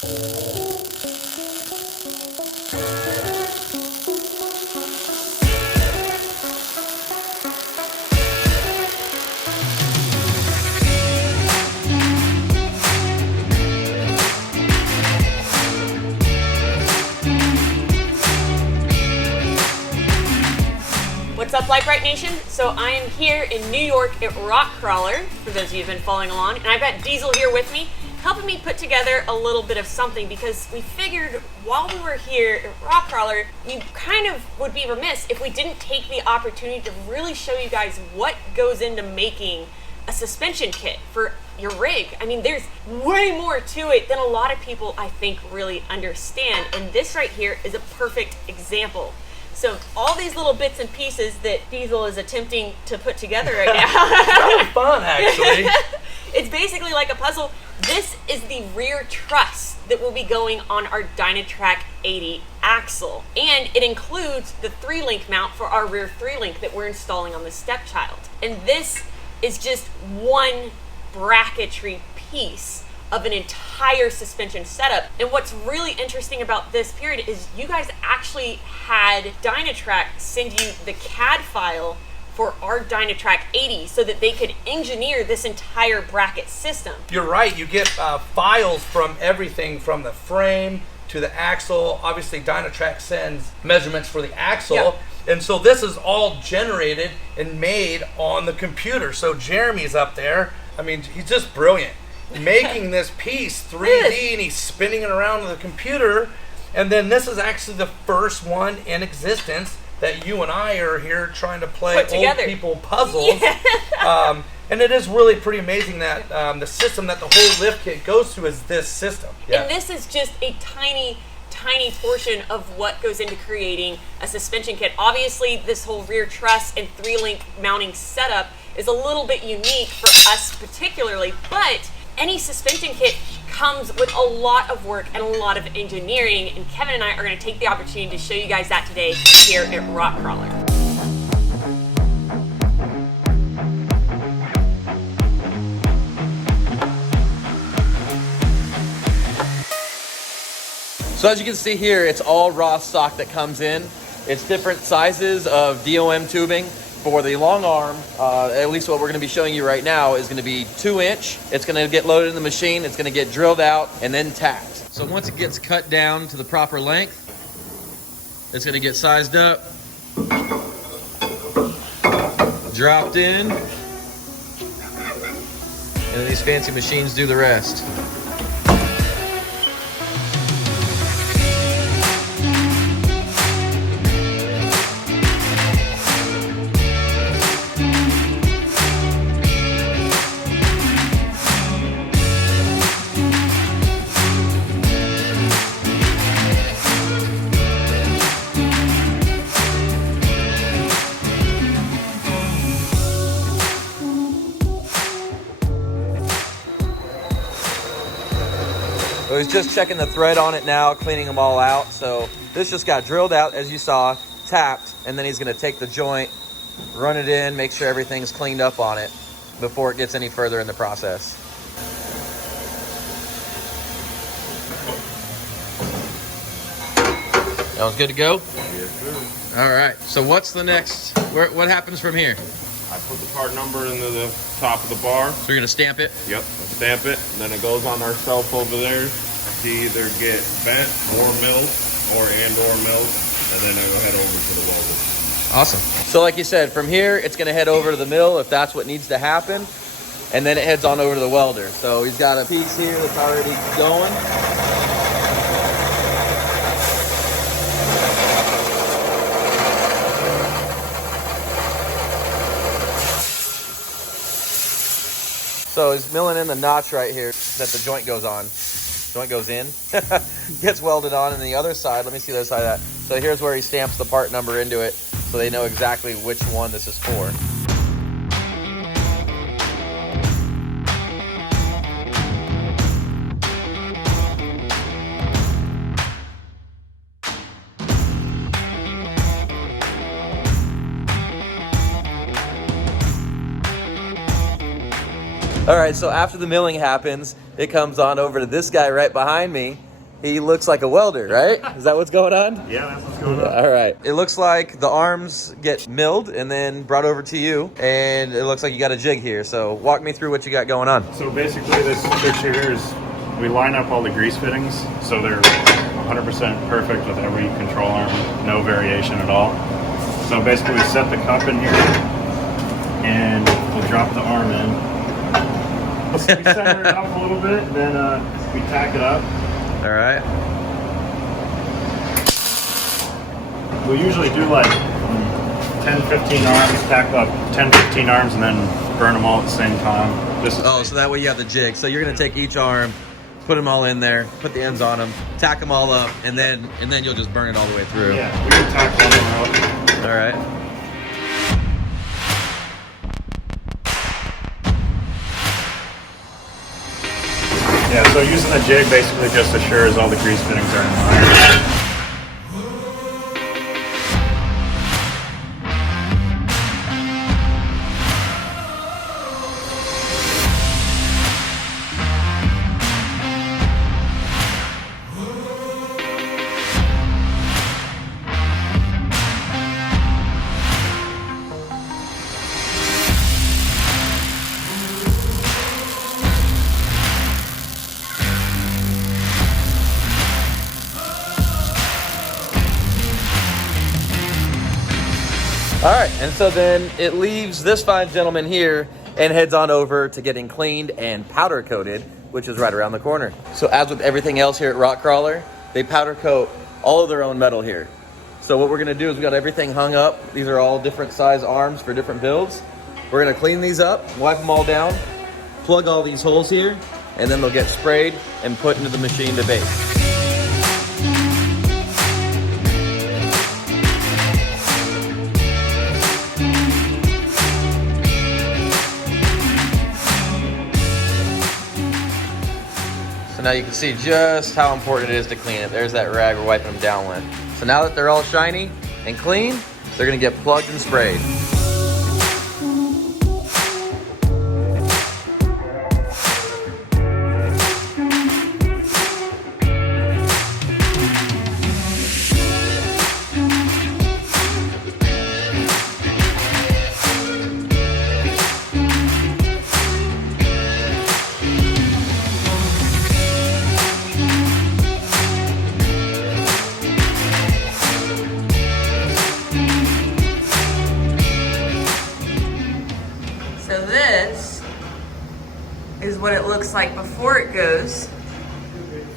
What's up, Brite Nation? So I am here in New York at Rock Krawler, for those of you who've been following along, and I've got Diesel here with me, helping me put together a little bit of something, because we figured while we were here at Rock Krawler, we kind of would be remiss if we didn't take the opportunity to really show you guys what goes into making a suspension kit for your rig. I mean, there's way more to it than a lot of people, I think, really understand, and this right here is a perfect example. So all these little bits and pieces that Diesel is attempting to put together right now. It's kind of fun, actually. It's basically like a puzzle. This is the rear truss that will be going on our Dynatrac 80 axle. And it includes the 3-link mount for our rear 3-link that we're installing on the stepchild. And this is just one bracketry piece of an entire suspension setup. And what's really interesting about this period is you guys actually had Dynatrac send you the CAD file for our Dynatrac 80 so that they could engineer this entire bracket system. You're right, you get files from everything from the frame to the axle. Obviously Dynatrac sends measurements for the axle. Yep. And so this is all generated and made on the computer. So Jeremy's up there. I mean, he's just brilliant. Making this piece 3D and he's spinning it around on the computer, and then this is actually the first one in existence that you and I are here trying to play old people puzzles. Yeah. And it is really pretty amazing that the system that the whole lift kit goes to is this system. Yeah. And this is just a tiny portion of what goes into creating a suspension kit. Obviously, this whole rear truss and 3-link mounting setup is a little bit unique for us particularly, but any suspension kit comes with a lot of work and a lot of engineering, and Kevin and I are going to take the opportunity to show you guys that today here at Rock Krawler. So as you can see here, it's all raw stock that comes in. It's different sizes of DOM tubing. For the long arm, at least what we're going to be showing you right now is going to be 2-inch. It's going to get loaded in the machine. It's going to get drilled out and then tacked. So once it gets cut down to the proper length, it's going to get sized up, dropped in, and then these fancy machines do the rest. So he's just checking the thread on it now, cleaning them all out. So this just got drilled out, as you saw, tapped, and then he's going to take the joint, run it in, make sure everything's cleaned up on it before it gets any further in the process. That was good to go? Yes, sir. All right, so what's the next, what happens from here? I put the part number into the top of the bar. So you're going to stamp it? Yep, I stamp it, and then it goes on our shelf over there to either get bent or milled, or milled, and then it'll head over to the welder. Awesome. So like you said, from here, it's going to head over to the mill if that's what needs to happen, and then it heads on over to the welder. So he's got a piece here that's already going. So he's milling in the notch right here that the joint goes on. Joint goes in, gets welded on, and the other side, let me see the other side of that. So here's where he stamps the part number into it so they know exactly which one this is for. All right, so after the milling happens, it comes on over to this guy right behind me, he looks like a welder, right? Is that what's going on? Yeah, that's what's going on. All right. It looks like the arms get milled and then brought over to you, and it looks like you got a jig here. So walk me through what you got going on. So basically this picture here is we line up all the grease fittings so they're 100% perfect with every control arm, no variation at all. So basically we set the cup in here and we'll drop the arm in. We center it up a little bit, then we tack it up. All right. We usually do like 10, 15 arms, tack up 10, 15 arms and then burn them all at the same time. Oh, so that way you have the jig. So you're gonna take each arm, put them all in there, put the ends on them, tack them all up, and then you'll just burn it all the way through. Yeah, we can tack one more up. All right. Yeah, so using the jig basically just assures all the grease fittings are in line. All right, and so then it leaves this fine gentleman here and heads on over to getting cleaned and powder coated, which is right around the corner. So as with everything else here at Rock Krawler, they powder coat all of their own metal here. So what we're gonna do is we got everything hung up. These are all different size arms for different builds. We're gonna clean these up, wipe them all down, plug all these holes here, and then they'll get sprayed and put into the machine to bake. So now you can see just how important it is to clean it. There's that rag we're wiping them down with. So now that they're all shiny and clean, they're gonna get plugged and sprayed. So this is what it looks like before it goes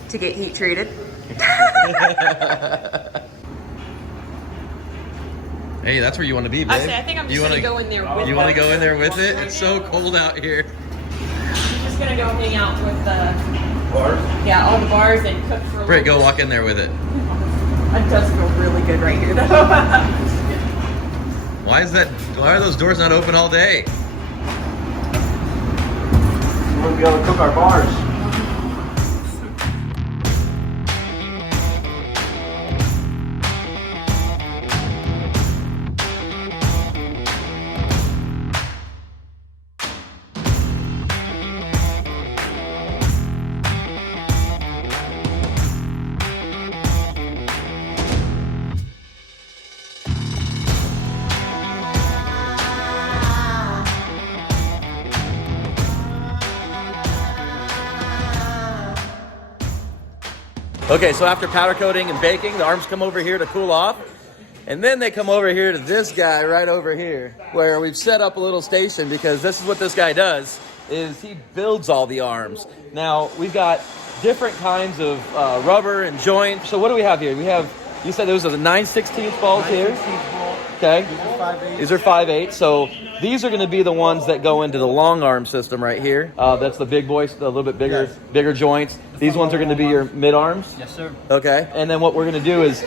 to get heat treated. Hey, that's where you want to be, babe. I think I'm just You gonna wanna- go in there with You want to them. go in there with it? It's so cold out here. I'm just gonna go hang out with the Bars? yeah, all the bars and cook for a Britt, little go walk in there with it. bit. It does feel really good right here though. Why are those doors not open all day? We'll be able to cook our bars. Okay, so after powder coating and baking, the arms come over here to cool off. And then they come over here to this guy right over here, where we've set up a little station because this is what this guy does, is he builds all the arms. Now, we've got different kinds of rubber and joint. So what do we have here? We have, you said those are the 9/16 balls here? Okay. These are 5/8. So these are going to be the ones that go into the long arm system right here. That's the big boys, the little bit bigger, bigger joints. These ones are going to be your mid arms. Yes, sir. Okay. And then what we're going to do is,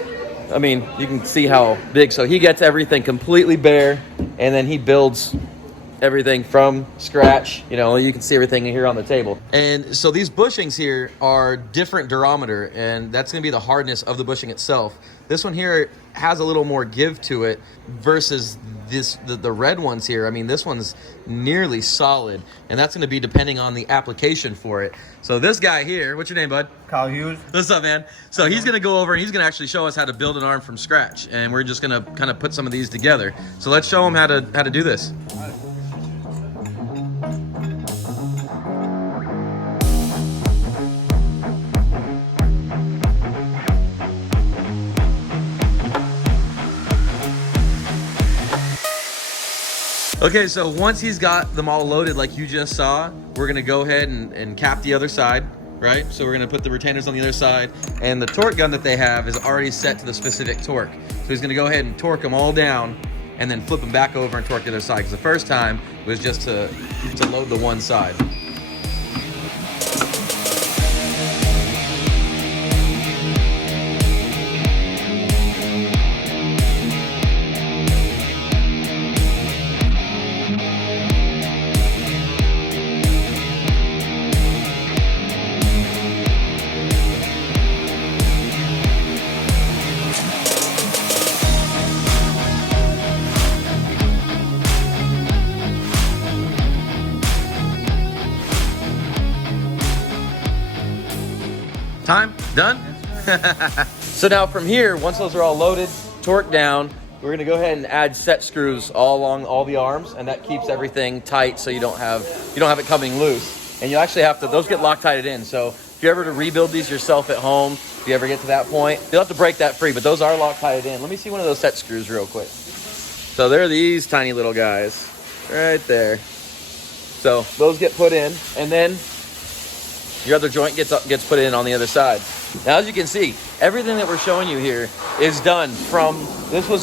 I mean, you can see how big. So he gets everything completely bare, and then he builds everything from scratch. You know, you can see everything here on the table. And so these bushings here are different durometer, and that's going to be the hardness of the bushing itself. This one here has a little more give to it versus the red ones here. I mean, this one's nearly solid, and that's going to be depending on the application for it. So this guy here, what's your name, bud? Kyle Hughes. What's up, man? So he's going to go over and he's going to actually show us how to build an arm from scratch, and we're just going to kind of put some of these together. So let's show him how to do this. Okay, so once he's got them all loaded like you just saw, we're gonna go ahead and cap the other side, right? So we're gonna put the retainers on the other side, and the torque gun that they have is already set to the specific torque. So he's gonna go ahead and torque them all down and then flip them back over and torque the other side, because the first time was just to load the one side. Time? Done? So now from here, once those are all loaded, torqued down, we're gonna go ahead and add set screws all along all the arms, and that keeps everything tight so you don't have it coming loose. And you actually have to, those get Loctited in. So if you're ever to rebuild these yourself at home, if you ever get to that point, you'll have to break that free, but those are Loctited in. Let me see one of those set screws real quick. So there are these tiny little guys right there. So those get put in, and then your other joint gets put in on the other side. Now, as you can see, everything that we're showing you here is done from, this was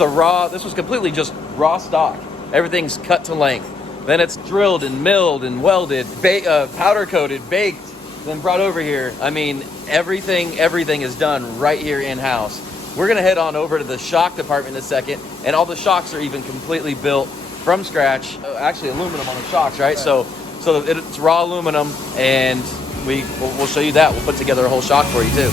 completely just raw stock. Everything's cut to length. Then it's drilled and milled and welded, powder coated, baked, then brought over here. I mean, everything is done right here in-house. We're gonna head on over to the shock department in a second, and all the shocks are even completely built from scratch. Actually, aluminum on the shocks, right? So it's raw aluminum, and we'll show you that. We'll put together a whole shock for you too.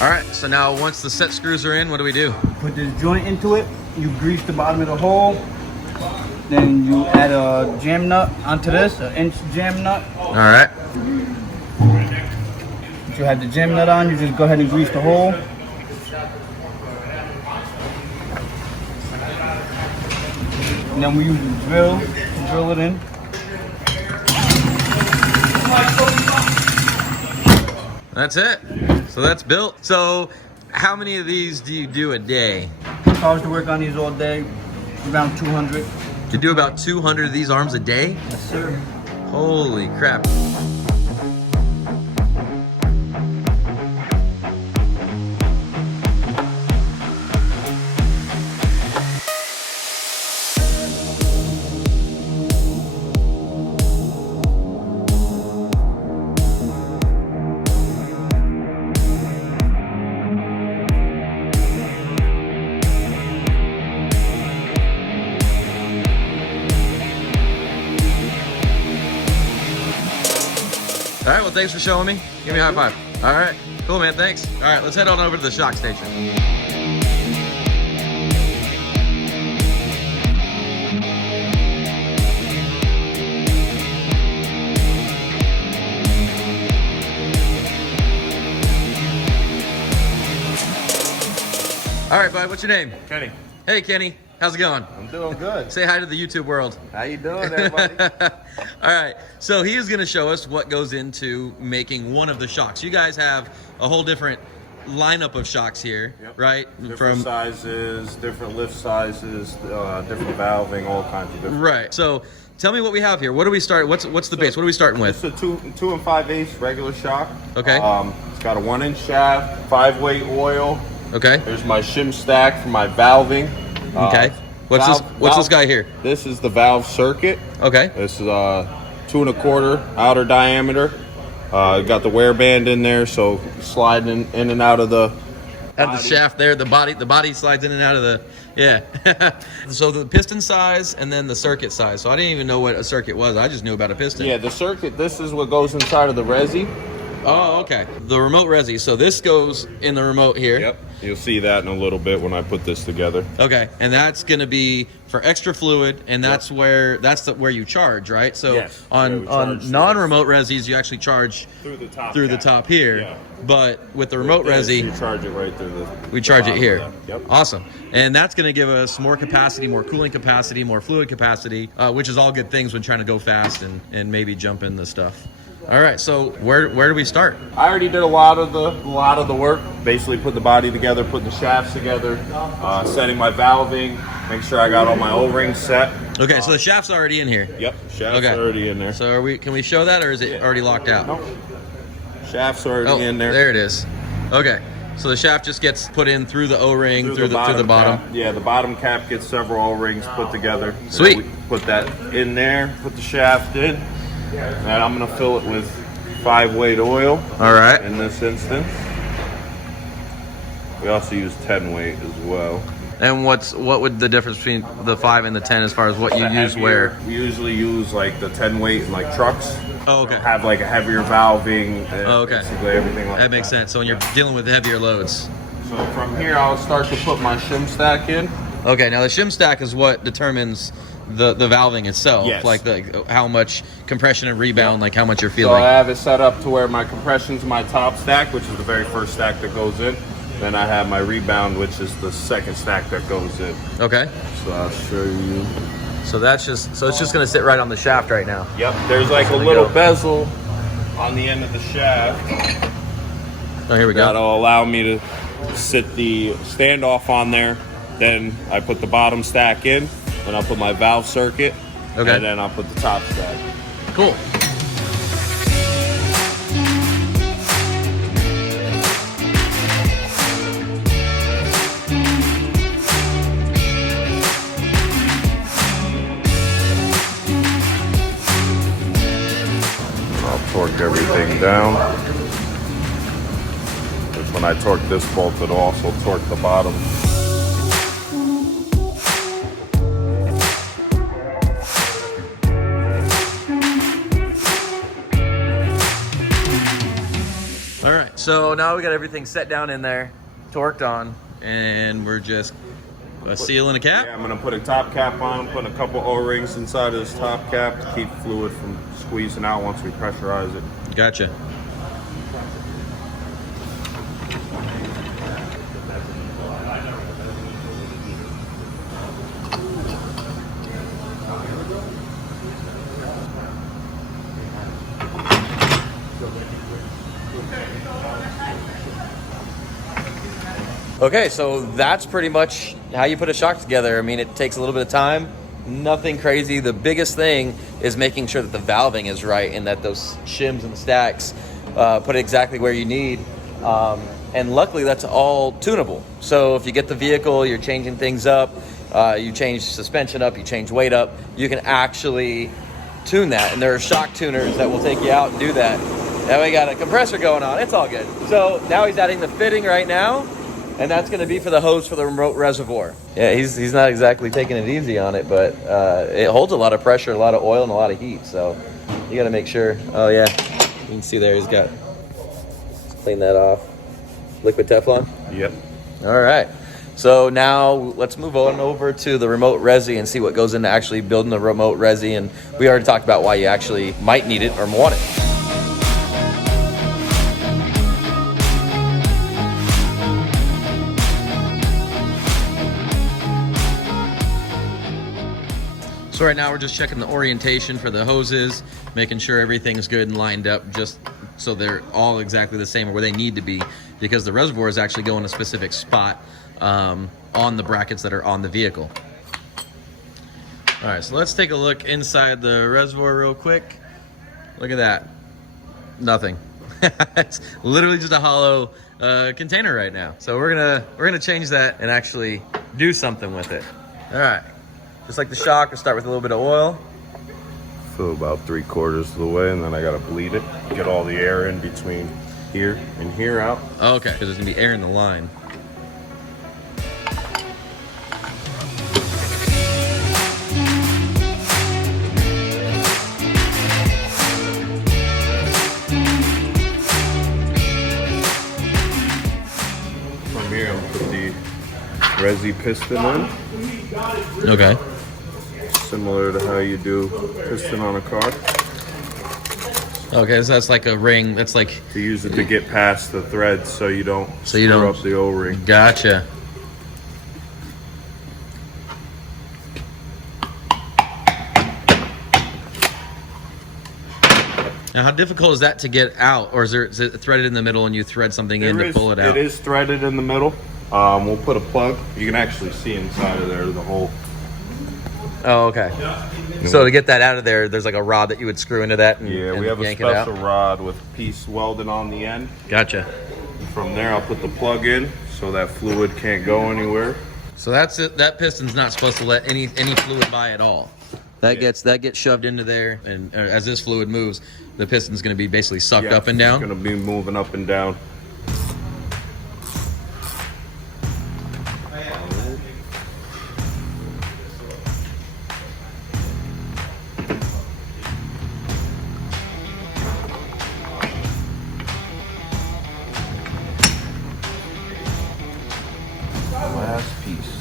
All right, so now once the set screws are in, what do we do? Put this joint into it. You grease the bottom of the hole. Then you add a jam nut onto this, an inch jam nut. All right. Once you have the jam nut on, you just go ahead and grease the hole. And then we use the drill to drill it in. That's it. So that's built. So how many of these do you do a day? If I was to work on these all day, around 200. You do about 200 of these arms a day? Yes, sir. Holy crap. All right, well, thanks for showing me. Give me a high five. All right, cool, man, thanks. All right, let's head on over to the shock station. All right, bud, what's your name? Kenny, Hey, Kenny, how's it going? I'm doing good. Say hi to the YouTube world. How you doing, everybody? All right, so he is going to show us what goes into making one of the shocks. You guys have a whole different lineup of shocks here, Yep. right? Different sizes, different lift sizes, different valving, all kinds of different. Right. So tell me what we have here. What do we start? What's the base? What are we starting with? It's a 2 5/8 regular shock. Okay. It's got a 1-inch shaft, 5-weight oil. Okay. There's my shim stack for my valving. Okay. What's this guy here? This is the valve circuit. Okay. This is 2 1/4 outer diameter. Got the wear band in there, so sliding in and out of the At the shaft there, the body slides in and out of the, yeah. So the piston size and then the circuit size. So I didn't even know what a circuit was. I just knew about a piston. Yeah, the circuit, this is what goes inside of the resi. Oh, okay. The remote resi. So this goes in the remote here. Yep. You'll see that in a little bit when I put this together. Okay, and that's going to be for extra fluid, and that's where where you charge, right? So Yes, on non-remote resis, you actually charge Through the top here. Yeah. But with the remote This, resi, you charge it right through the. we charge it bottom here. of that. Yep. Awesome. And that's going to give us more capacity, more cooling capacity, more fluid capacity, which is all good things when trying to go fast and maybe jump in the stuff. All right, so where do we start? I already did a lot of the work. Basically, put the body together, put the shafts together, setting my valving, make sure I got all my O-rings set. Okay, so the shaft's already in here. Yep, shafts already in there. So can we show that, or is it already locked out? Nope. Shafts already in there. There it is. Okay, so the shaft just gets put in through the O-ring, through the bottom. Cap. Yeah, the bottom cap gets several O-rings put together. Sweet. We put that in there, put the shaft in, and I'm gonna fill it with 5-weight oil. All right. In this instance, we also use 10-weight as well. And what would the difference between the 5 and the 10 as far as what you use where? We usually use like the 10-weight in like trucks. Oh, okay. Have like a heavier valving. And Oh, okay. Basically everything like That makes sense. So when you're dealing with heavier loads. So from here, I'll start to put my shim stack in. Okay, now the shim stack is what determines the valving itself. Yes. Like how much compression and rebound, like how much you're So feeling. I have it set up to where my compression's my top stack, which is the very first stack that goes in. Then I have my rebound, which is the second stack that goes in. Okay. So I'll show you. So it's just gonna sit right on the shaft right now. Yep. There's like a little bezel on the end of the shaft. Oh, here we go. That'll allow me to sit the standoff on there. Then I put the bottom stack in. Then I'll put my valve circuit. Okay. And then I'll put the top stack. Cool. I'll torque everything down. Which when I torque this bolt, it'll also torque the bottom. All right, so now we got everything set down in there, torqued on, and we're just sealing a cap. Yeah, I'm gonna put a top cap on, put a couple O-rings inside of this top cap to keep fluid from squeezing out once we pressurize it. Gotcha. Okay, so that's pretty much how you put a shock together. I mean, it takes a little bit of time, nothing crazy. The biggest thing is making sure that the valving is right and that those shims and stacks put it exactly where you need. And luckily, that's all tunable. So if you get the vehicle, you're changing things up, you change suspension up, you change weight up, you can actually tune that. And there are shock tuners that will take you out and do that. Now we got a compressor going on, it's all good. So now he's adding the fitting right now. And that's going to be for the hose for the remote reservoir. Yeah, he's not exactly taking it easy on it, but it holds a lot of pressure, a lot of oil, and a lot of heat. So you got to make sure. Oh yeah, you can see there. Let's clean that off. Liquid Teflon. Yep. All right. So now let's move on over to the remote resi and see what goes into actually building the remote resi. And we already talked about why you actually might need it or want it. So right now we're just checking the orientation for the hoses, making sure everything's good and lined up just so they're all exactly the same or where they need to be, because the reservoir is actually going a specific spot on the brackets that are on the vehicle. All right, so let's take a look inside the reservoir real quick. Look at that. Nothing. It's literally just a hollow container right now. So we're gonna change that and actually do something with it. All right. Just like the shock, we'll start with a little bit of oil. Fill about 3/4 of the way, and then I gotta bleed it. Get all the air in between here and here out. Oh, okay, because there's gonna be air in the line. From here, I'll put the resi piston in. Okay. Similar to how you do piston on a car. Okay, so that's like a ring. That's like To use it to get past the threads so you don't you screw don't- up the O-ring. gotcha. Now, how difficult is that to get out, or is it threaded in the middle and you thread something in to pull it out? It is threaded in the middle. We'll put a plug. You can actually see inside of there the hole. Oh, okay. So to get that out of there, there's like a rod that you would screw into that and, Yeah, and we have a yank it out? special rod with a piece welded on the end. Gotcha. From there, I'll put the plug in so that fluid can't go anywhere. So that's it. That piston's not supposed to let any fluid by at all. That gets shoved into there, and as this fluid moves, the piston's going to be basically sucked up and down. It's going to be moving up and down. Last piece.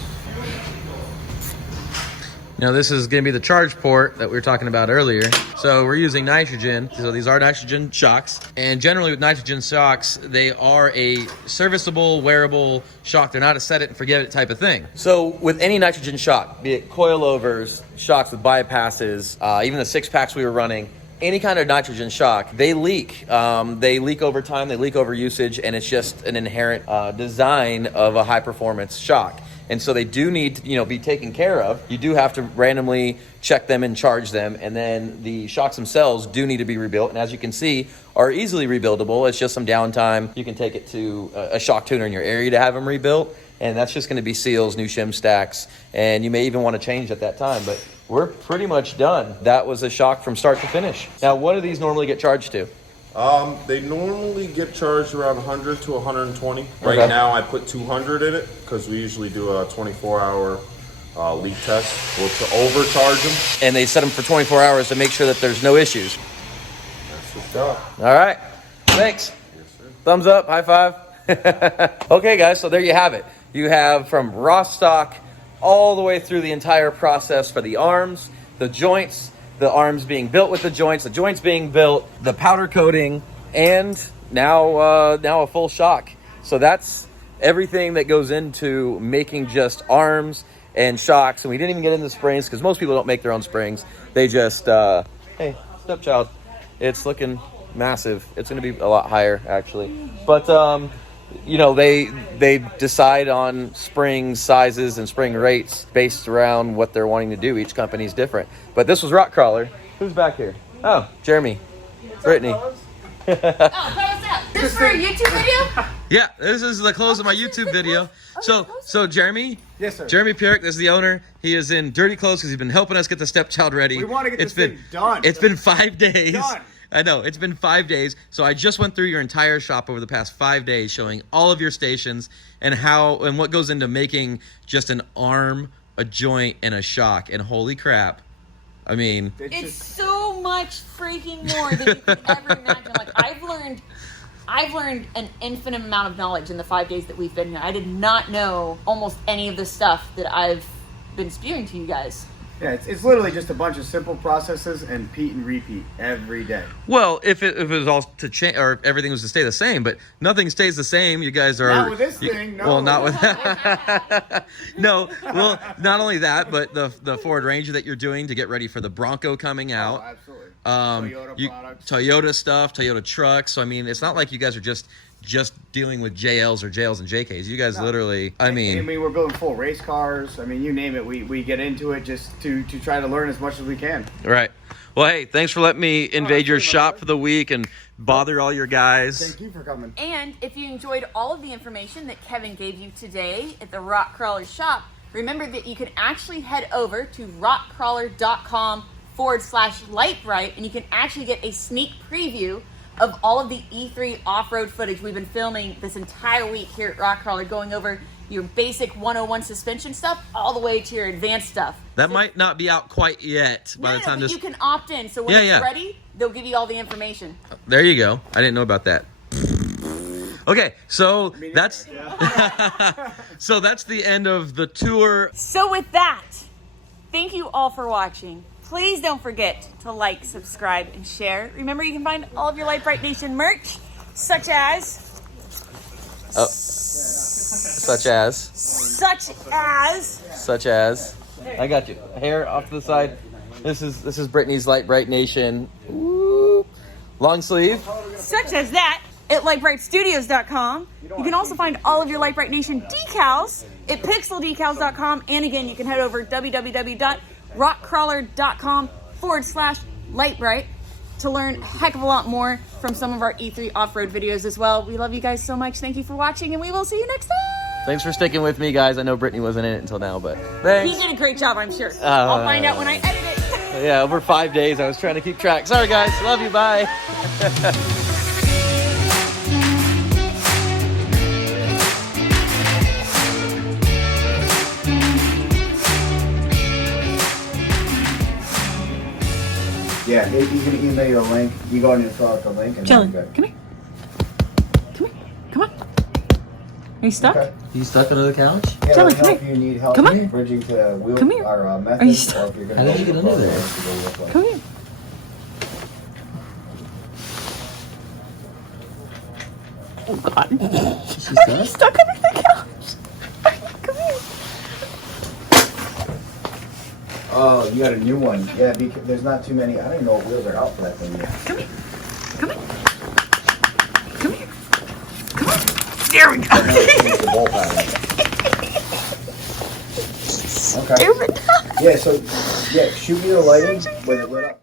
Now this is going to be the charge port that we were talking about earlier. So we're using nitrogen. So these are nitrogen shocks. And generally with nitrogen shocks, they are a serviceable, wearable shock. They're not a set it and forget it type of thing. So with any nitrogen shock, be it coilovers, shocks with bypasses, even the 6-packs we were running, any kind of nitrogen shock, they leak. They leak over time, they leak over usage, and it's just an inherent design of a high-performance shock. And so they do need to, be taken care of. You do have to randomly check them and charge them, and then the shocks themselves do need to be rebuilt. And as you can see, are easily rebuildable. It's just some downtime. You can take it to a shock tuner in your area to have them rebuilt, and that's just going to be seals, new shim stacks, and you may even want to change at that time. But we're pretty much done. That was a shock from start to finish. Now, what do these normally get charged to? They normally get charged around 100 to 120. Right Okay. now, I put 200 in it because we usually do a 24-hour leak test. We'll overcharge them. And they set them for 24 hours to make sure that there's no issues. That's the shot. All right. Thanks. Thumbs up. High five. Okay, guys. So there you have it. You have from raw stock all the way through the entire process for the arms, the joints, the arms being built with the joints being built, the powder coating, and now a full shock. So that's everything that goes into making just arms and shocks. And we didn't even get into the springs because most people don't make their own springs. They just, hey, stepchild, it's looking massive. It's going to be a lot higher actually. But, they decide on spring sizes and spring rates based around what they're wanting to do. Each company's different. But this was Rock Krawler. Who's back here? Oh, Jeremy. Brittany. Oh, what was that? This for a YouTube video? Yeah, this is the close of my YouTube video. So Jeremy? Yes, sir. Jeremy Pierrick is the owner. He is in dirty clothes because he's been helping us get the stepchild ready. We want to get this thing done. It's been 5 days. Done. I know, it's been 5 days. So I just went through your entire shop over the past 5 days, showing all of your stations and what goes into making just an arm, a joint, and a shock. And holy crap. I mean, It's so much freaking more than you could ever imagine. Like I've learned an infinite amount of knowledge in the 5 days that we've been here. I did not know almost any of the stuff that I've been spewing to you guys. Yeah, it's literally just a bunch of simple processes and repeat and repeat every day. well, if it was all to change, or if everything was to stay the same, but nothing stays the same. You guys are Not with this thing, no. Well, not with no. Well, not only that, but the Ford Ranger that you're doing to get ready for the Bronco coming out. Oh, absolutely. Toyota products. Toyota stuff, Toyota trucks. So I mean, it's not like you guys are just dealing with JLs or JLs and JKs. You guys literally, I mean, we're building full race cars. I mean, you name it. We get into it just to try to learn as much as we can. right. Well, hey, thanks for letting me invade your absolutely, shop brother. for the week and bother all your guys. Thank you for coming. And if you enjoyed all of the information that Kevin gave you today at the Rock Krawler shop, remember that you can actually head over to rockkrawler.com youtube.com/Lite, and you can actually get a sneak preview of all of the E3 off-road footage we've been filming this entire week here at Rock Krawler, going over your basic 101 suspension stuff all the way to your advanced stuff. That might not be out quite yet by the time but this. you can opt in, so when it's ready, they'll give you all the information. There you go. I didn't know about that. Okay, so that's so that's the end of the tour. So with that, thank you all for watching. Please don't forget to like, subscribe, and share. Remember, you can find all of your Lite Brite Nation merch, such as... Such as... I got you. Hair off to the side. This is Brittany's Lite Brite Nation. Woo. Long sleeve. Such as that at LiteBriteStudios.com. You can also find all of your Lite Brite Nation decals at PixelDecals.com. And again, you can head over www.rockkrawler.com/LiteBrite to learn a heck of a lot more from some of our E3 off-road videos as well. We love you guys so much. Thank you for watching, and we will see you next time. Thanks for sticking with me, guys. I know Brittany wasn't in it until now, but thanks. He did a great job, I'm sure. I'll find out when I edit it. Yeah, over 5 days. I was trying to keep track. Sorry, guys. Love you. Bye. Yeah, he's gonna email you a link. You go in and fill out the link, and Kelly, then come here. Come on. Are you stuck? Okay. You stuck under the couch? Yeah, Kelly, let me know come if you need help Come on. bridging to the wheel Come here. or method, Are you or stuck? if you're gonna How go did you with get the under program, there? to go with like- Come here. Oh God. Are you stuck under the couch? Come here. Oh, you got a new one. Yeah, because there's not too many. I don't even know what wheels are out for that thing yet. Come here. Come here. Come here. Come on. There we go. The bowl pattern. Okay. Stupid. Yeah, so, yeah, shoot me the lighting with it lit up.